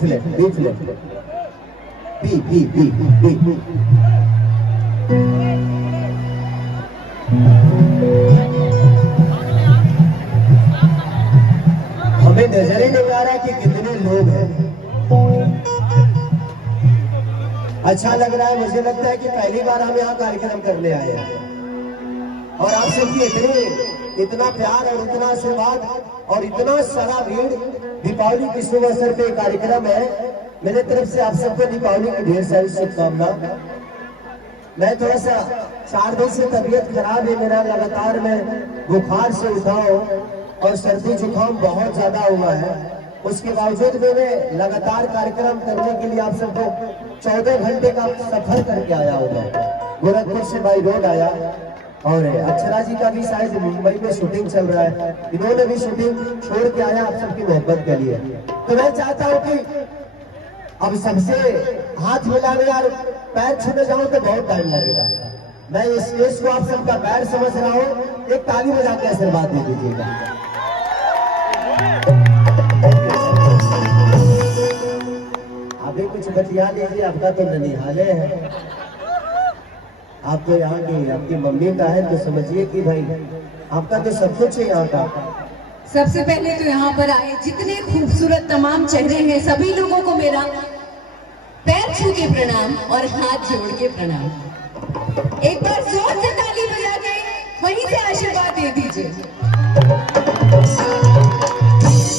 Flat B flat B B B B. हमें नजर ही नहीं आ रहा कि कितने लोग हैं। अच्छा लग रहा है, मुझे लगता है कि पहली बार हम यहाँ कार्यक्रम करने आए हैं और आप सबकी इतना प्यार और इतना आशीर्वाद और इतना सारा भीड़। दीपावली के शुभ अवसर पे कार्यक्रम है। मेरे तरफ से आप सबको दीपावली की ढेर सारी शुभकामना। मैं थोड़ा सा 4 दिन से तबीयत खराब है मेरा, लगातार मैं बुखार से उठा हूँ और सर्दी जुकाम बहुत ज्यादा हुआ है। उसके बावजूद मैंने लगातार कार्यक्रम करने के लिए आप सबको 14 घंटे का सफर करके आया होगा। गोरखपुर से बाई रोड आया और अक्षरा जी का भी शायद मुंबई में शूटिंग चल रहा है, इन्होंने भी शूटिंग छोड़ के आया आप सबकी मोहब्बत के लिए। तो मैं चाहता हूँ कि अब सबसे हाथ मिलाने और पैर छूने जाऊं तो बहुत टाइम लगेगा। मैं इस स्टेज को आप सबका पैर समझ रहा हूँ, एक ताली बजा के आशीर्वाद दे दीजिएगा। अभी कुछ बतिया लीजिए, आपका तो ननिहाले है, आप तो यहाँ की आपकी मम्मी का है, तो समझिए कि भाई आपका तो सब कुछ है यहाँ का। सबसे पहले तो यहाँ पर आए जितने खूबसूरत तमाम चेहरे हैं, सभी लोगों को मेरा पैर छू के प्रणाम और हाथ जोड़ के प्रणाम। एक बार जोर से ताली बजा के वहीं से आशीर्वाद दे दीजिए।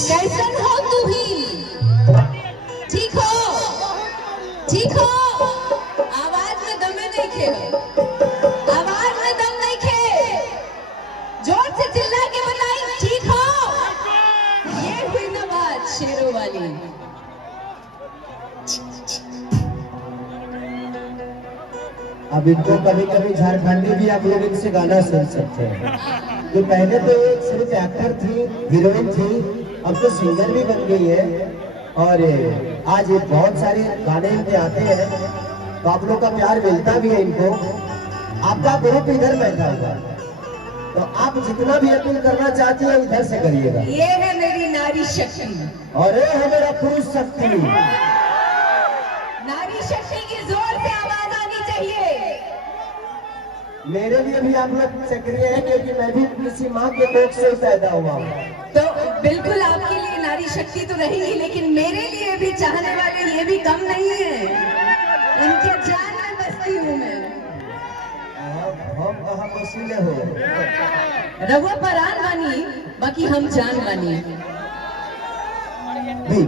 कैसन हो तू ही? ठीक हो? ठीक हो? आवाज में दम नहीं खे, आवाज में दम नहीं खे, जोर से चिल्ला के बताई ठीक हो? ये हुई ना बात शेरों वाली। अब इनको कभी कभी झारखंडी भी आप लोग इनसे गाना सुन सकते हैं। तो पहले तो एक सिर्फ एक्टर थी, हीरोइन थी, अब तो सिंगर भी बन गई है और आज बहुत सारे गाने इनके आते हैं, तो आप लोग का प्यार मिलता भी है इनको। आपका ग्रुप इधर बैठा हुआ है, तो आप जितना भी अपील करना चाहती है इधर से करिएगा। ये है मेरी नारी शक्ति और ये है मेरा पुरुष शक्ति। नारी शक्ति की जोर से आवाज आनी चाहिए। मेरे लिए भी आप लोग सक्रिय है, क्योंकि मैं भी किसी माँ के कोख से पैदा हुआ हूँ। तो बिल्कुल आपके लिए नारी शक्ति तो रहेगी, लेकिन मेरे लिए भी चाहने वाले ये भी कम नहीं है। इनके जान में बसती हूँ मैं। हम कहाँ वसीले हो, रवा परान बानी, बाकी हम जान बानी। भी